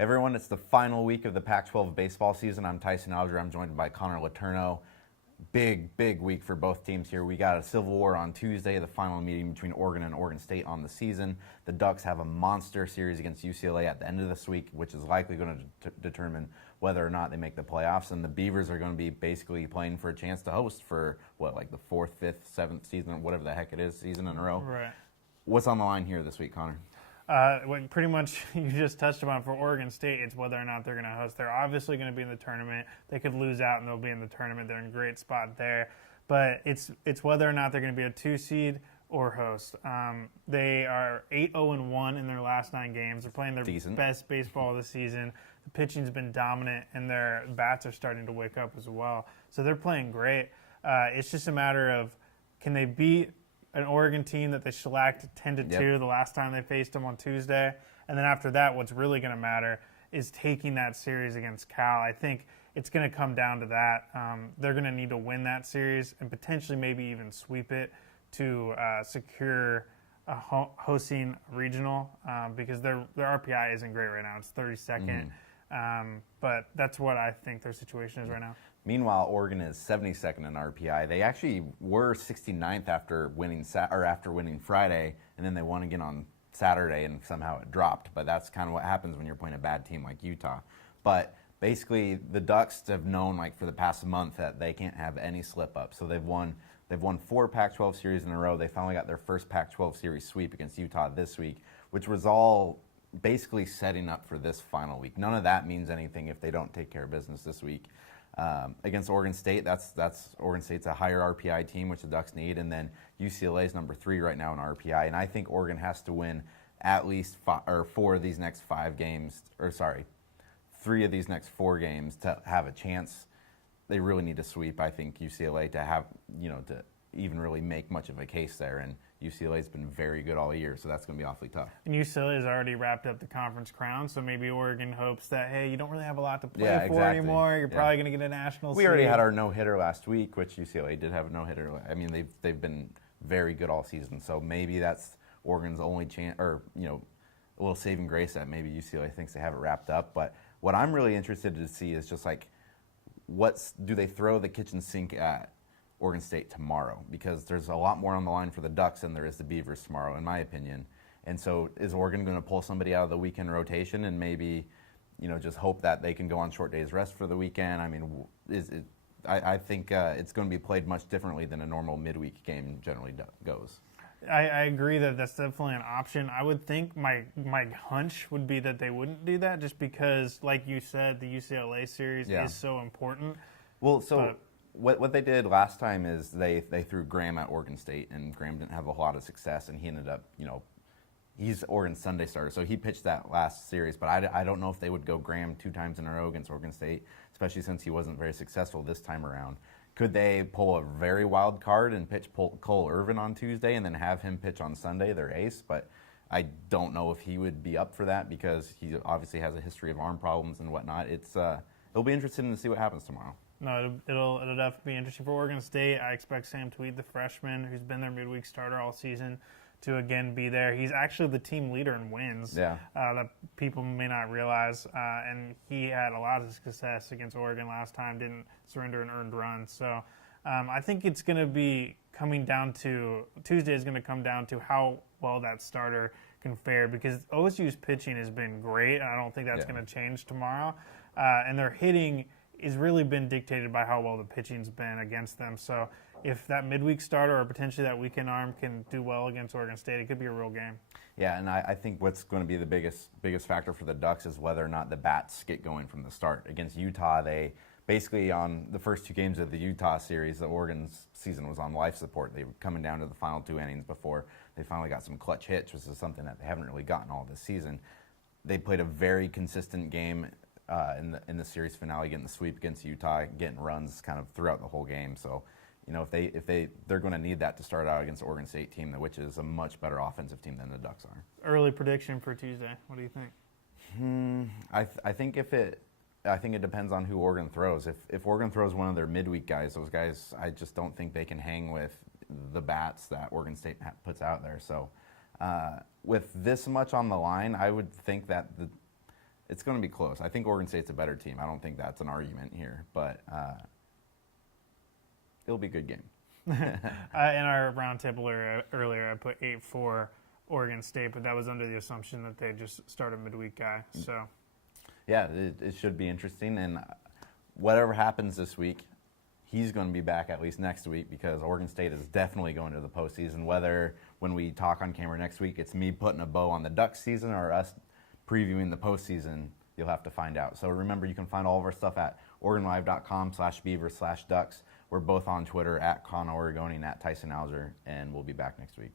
Everyone, it's the final week of the Pac-12 baseball season. I'm Tyson Alger. I'm joined by Connor Letourneau. Big week for both teams here. We got a Civil War on Tuesday, the final meeting between Oregon and Oregon State on the season. The Ducks have a monster series against UCLA at the end of this week, which is likely going to determine whether or not they make the playoffs. And the Beavers are going to be basically playing for a chance to host for, like the 4th, 5th, 7th season, whatever the heck it is, season in a row. Right. What's on the line here this week, Connor? Pretty much you just touched upon for Oregon State, it's whether or not they're going to host. They're obviously going to be in the tournament. They could lose out and they'll be in the tournament. They're in a great spot there. But it's whether or not they're going to be a 2 seed or host. They are 8-0-1 in their last 9 games. They're playing their best baseball of the season. The pitching's been dominant, and their bats are starting to wake up as well. So they're playing great. It's just a matter of, can they beat an Oregon team that they shellacked 10-2 the last time they faced them on Tuesday? And then after that, what's really going to matter is taking that series against Cal. I think it's going to come down to that. They're going to need to win that series and potentially maybe even sweep it to secure a hosting regional because their RPI isn't great right now. It's 32nd. But that's what I think their situation is right now. Meanwhile, Oregon is 72nd in RPI. They actually were 69th after winning Friday, and then they won again on Saturday, and somehow it dropped. But that's kind of what happens when you're playing a bad team like Utah. But basically, the Ducks have known, like, for the past month that they can't have any slip-up. So they've won 4 Pac-12 series in a row. They finally got their first Pac-12 series sweep against Utah this week, which was all basically setting up for this final week. None of that means anything if they don't take care of business this week. Against Oregon State, that's Oregon State's a higher RPI team, which the Ducks need, and then UCLA is number 3 right now in RPI, and I think Oregon has to win at least 4 of these next 5 games, 3 of these next 4 games to have a chance. They really need to sweep, I think, UCLA to have, to even really make much of a case there, and UCLA's been very good all year, so that's going to be awfully tough. And UCLA has already wrapped up the conference crown, so maybe Oregon hopes that, hey, you don't really have a lot to play for anymore. You're probably going to get a national seed. We already had our no-hitter last week, which UCLA did have a no-hitter. I mean, they've been very good all season, so maybe that's Oregon's only chance, or, a little saving grace that maybe UCLA thinks they have it wrapped up. But what I'm really interested to see is just like, do they throw the kitchen sink at Oregon State tomorrow? Because there's a lot more on the line for the Ducks than there is the Beavers tomorrow, in my opinion. And so is Oregon going to pull somebody out of the weekend rotation and maybe, just hope that they can go on short days rest for the weekend? I mean, I think it's going to be played much differently than a normal midweek game generally goes. I agree that that's definitely an option. I would think my hunch would be that they wouldn't do that just because, like you said, the UCLA series is so important. Well, what they did last time is they threw Graham at Oregon State, and Graham didn't have a lot of success, and he ended up, he's Oregon's Sunday starter, so he pitched that last series. But I don't know if they would go Graham 2 times in a row against Oregon State, especially since he wasn't very successful this time around. Could they pull a very wild card and pitch Cole Irvin on Tuesday and then have him pitch on Sunday, their ace? But I don't know if he would be up for that because he obviously has a history of arm problems and whatnot. It'll be interesting to see what happens tomorrow. No, it'll definitely be interesting for Oregon State. I expect Sam Tweed, the freshman, who's been their midweek starter all season, to again be there. He's actually the team leader in wins that people may not realize. And he had a lot of success against Oregon last time, didn't surrender an earned run. So I think it's going to be coming down to, Tuesday is going to come down to how well that starter can fare because OSU's pitching has been great, and I don't think that's going to change tomorrow. And their hitting has really been dictated by how well the pitching's been against them. So if that midweek starter or potentially that weekend arm can do well against Oregon State, it could be a real game. Yeah, and I think what's going to be the biggest factor for the Ducks is whether or not the bats get going from the start. Against Utah, they basically on the first 2 games of the Utah series, the Oregon's season was on life support. They were coming down to the final 2 innings before they finally got some clutch hits, which is something that they haven't really gotten all this season. They played a very consistent game in the series finale, getting the sweep against Utah, getting runs kind of throughout the whole game. So, if they're going to need that to start out against the Oregon State team, which is a much better offensive team than the Ducks are. Early prediction for Tuesday. What do you think? I think it depends on who Oregon throws. If Oregon throws one of their midweek guys, those guys, I just don't think they can hang with the bats that Oregon State puts out there. So, with this much on the line, I would think that it's going to be close. I think Oregon State's a better team. I don't think that's an argument here, but it'll be a good game. In our roundtable earlier, I put 8-4 Oregon State, but that was under the assumption that they just start a midweek guy. So, yeah, it should be interesting, and whatever happens this week, he's going to be back at least next week because Oregon State is definitely going to the postseason. Whether when we talk on camera next week, it's me putting a bow on the Ducks season or us previewing the postseason, you'll have to find out. So remember, you can find all of our stuff at OregonLive.com/Beavers/Ducks. We're both on Twitter at Con Oregonian, at Tyson Alger, and we'll be back next week.